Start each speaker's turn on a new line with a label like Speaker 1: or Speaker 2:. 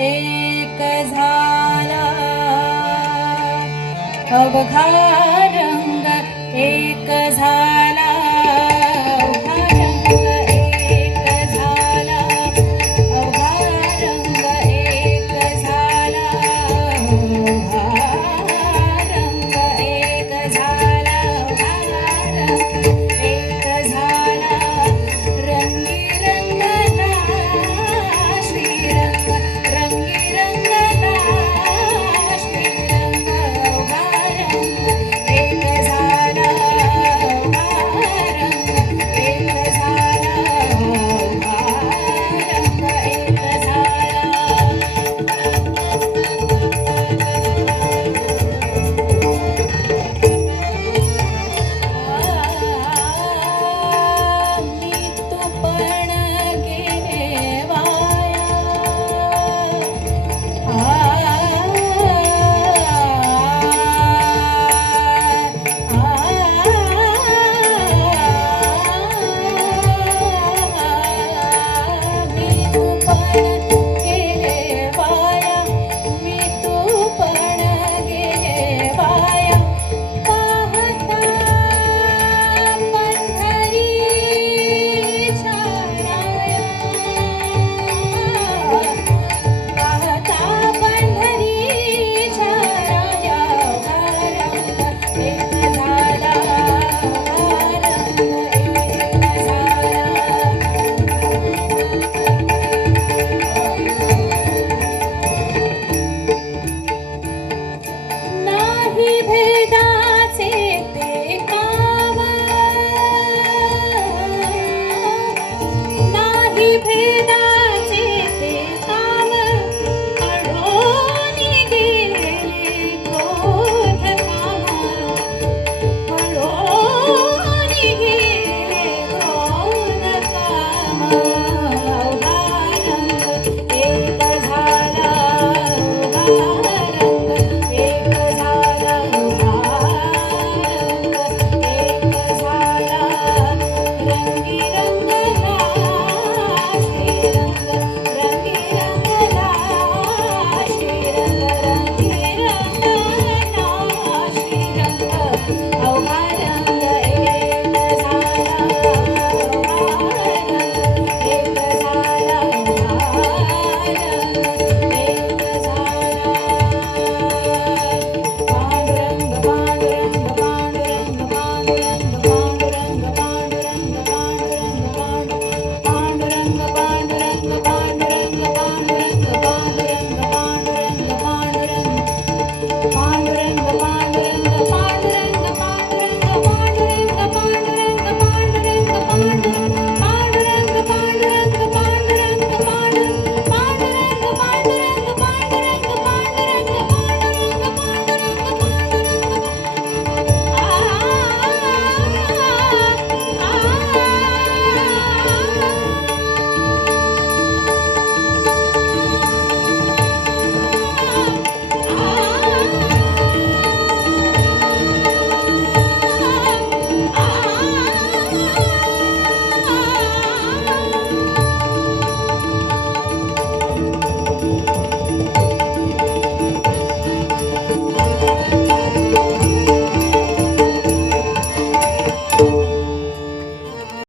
Speaker 1: एक झाला. अवघा